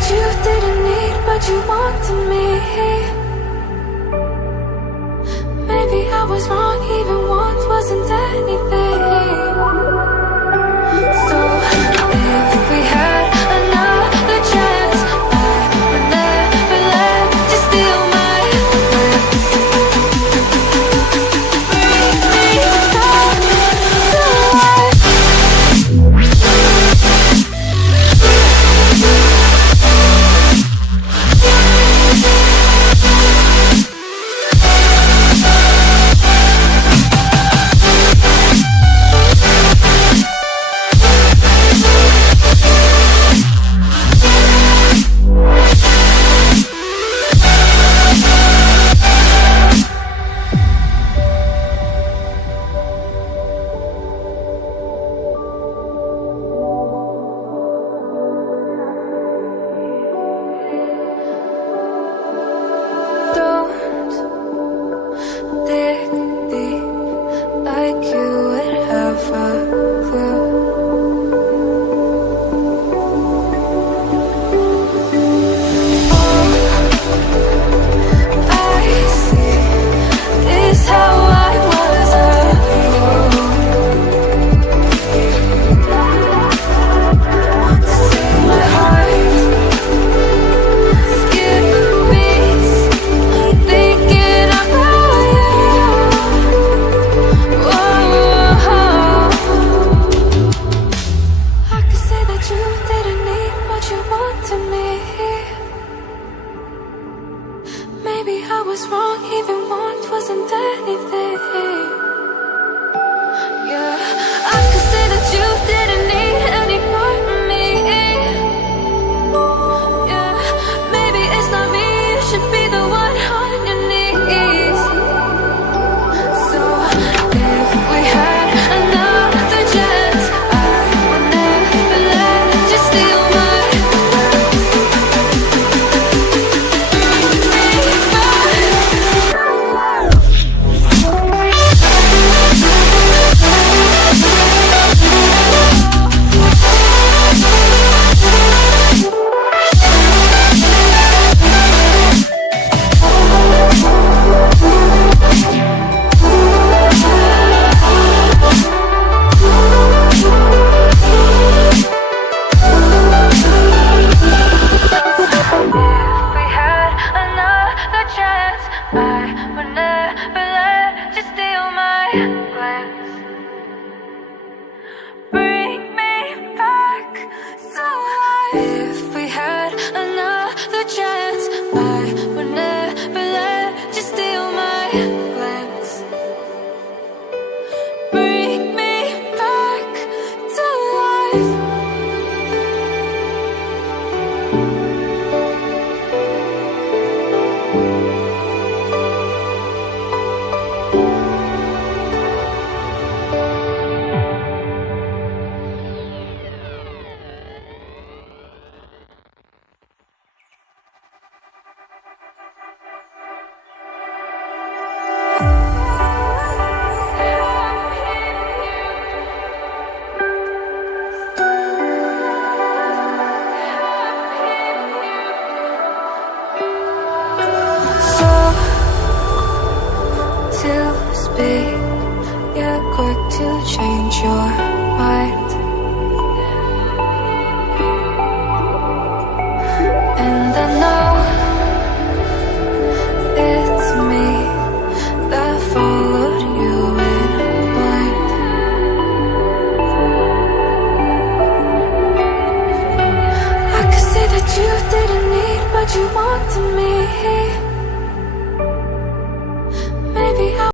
that you didn't need, but you wanted me. Maybe I was wrong, even once wasn't anything. So if we had another chance, I would never let you steal my glance. Bring me back to life. Like you would have a clue. All I see is how I was a fool to see my heart skip beats, thinking about you. I could say that you didn't need what you wanted me. Maybe I was wrong, even once wasn't anything. Yeah, I could say that you didn't need any part of me. Yeah, maybe it's not me, you should be the one on your knees. So if we had another chance, I would never let you steal my glance. Bring me back. If we had another chance, I would never let you steal my glance. Bring me back to life. If we had another chance, I would never let you steal my glance. Bring me back to life. So to speak, you're quick to change your mind. And I know it's me that followed you in blind. I could say that you didn't need, but you wanted me.